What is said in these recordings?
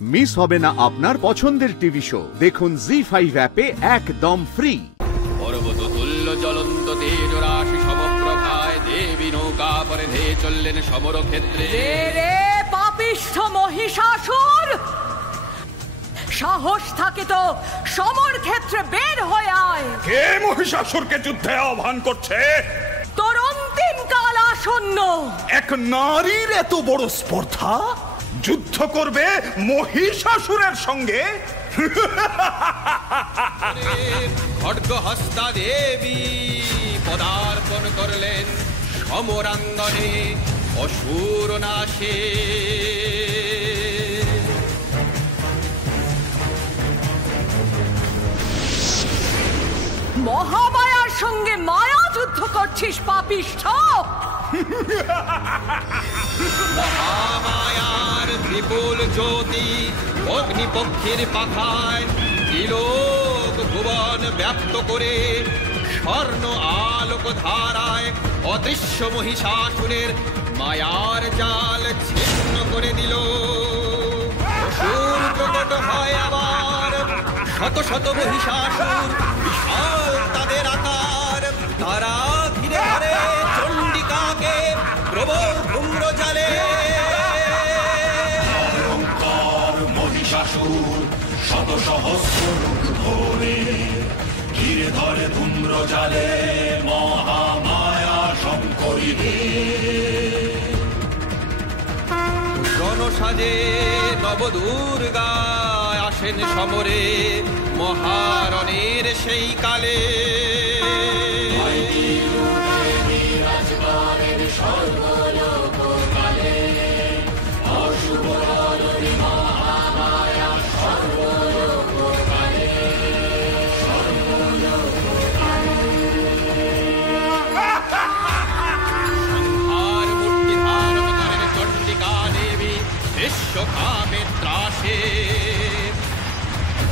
Miss হবে না আপনার পছন্দের টিভি শো। দেখুন জি5 অ্যাপে একদম ফ্রি। পর্বত তুল্য জ্বলন্ত তেজ রাশি সমপ্রভায় দেবী নৌকা পরে ধেয়ে চললেন সমর ক্ষেত্রে। রে পাপিষ্ঠ মহিষাসুর, সাহস থাকে তো সমর ক্ষেত্রে বের হয়ে আয়। কে মহিষাসুরকে যুদ্ধে আহ্বান করছে? তোর অন্তিম কাল আসন্ন। এক নারীর এত বড় স্পর্ধা, যুদ্ধ করবে মহিষাসুরের সঙ্গে? খড়গহস্তা দেবী পদার্পণ করলেন সমরাঙ্গনে অসুর নাশে। মহামায়ার সঙ্গে মায়া যুদ্ধ করছিস পাপিষ্ঠ। মহামায়ার বিপুল জ্যোতি অগ্নিপক্ষের পাখায় ত্রিলোক ভুবন ব্যাপ্ত করে স্বর্ণ আলোক ধারায় অদৃশ্য মহিষাসুরের মায়ার জাল ছিন্ন করে দিল। অসুর প্রকট হয় আবার, শত শত মহিষাসুর বিশাল তাদের আকার। তারা ঘিরে ধরে চণ্ডিকাকে প্রবল ধূম্র জালে। মহিষাসুর শত সহস্র রূপ ধরে ঘিরে ধরে ধূম্র জালে মহামায়া শঙ্করীকে। জনসাজে নবদুর্গা আসেন সমরে মহারণের সেই কালে। বিশ্বকামের ত্রাসে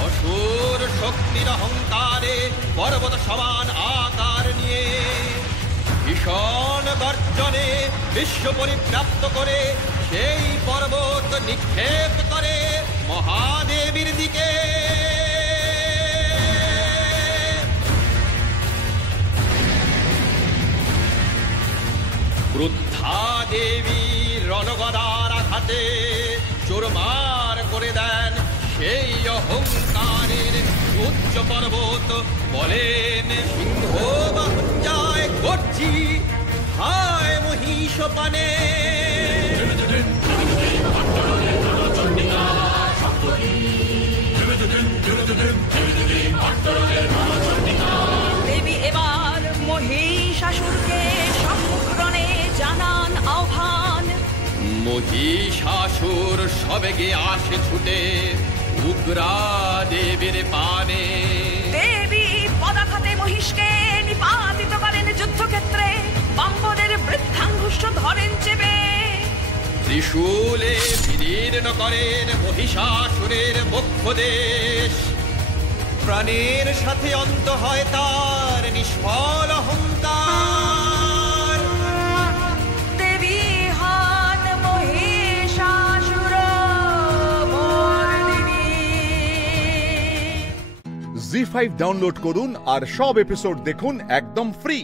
অসুর শক্তির অহংকারে পর্বত সমান আকার নিয়ে ভীষণ গর্জনে বিশ্ব পরিব্যাপ্ত করে সেই পর্বত নিক্ষেপ করে মহাদেবীর দিকে। ক্রুদ্ধা দেবী রণগদার আঘাতে চোরমার করে দেন সেই অহংকারের উচ্চ পর্বত। বলেন সিংহ বাহুঞ্জায় গর্জি, হায় মহিষ পানে। দেবী এবার মহিষাসুরকে সম্মুখরণে জানান আহ্বান। মহিষাসুর সবেগে আসে ছুটে উগ্রা দেবীর পানে। দেবী পদাঘাতে মহিষকে নিপাতিত করেন যুদ্ধক্ষেত্রে, বাম্বরের বৃদ্ধাঙ্গুষ্ঠ ধরেন চেপে। ত্রিশূলে বিদীর্ণ করেন মহিষাসুরের বক্ষদেশ। প্রাণের সাথে অন্ত হয় তার নিষ্ফল অহংকার। দেবী হন মহিষাসুর মর্দিনী। জি5 ডাউনলোড করুন আর সব এপিসোড দেখুন একদম ফ্রি।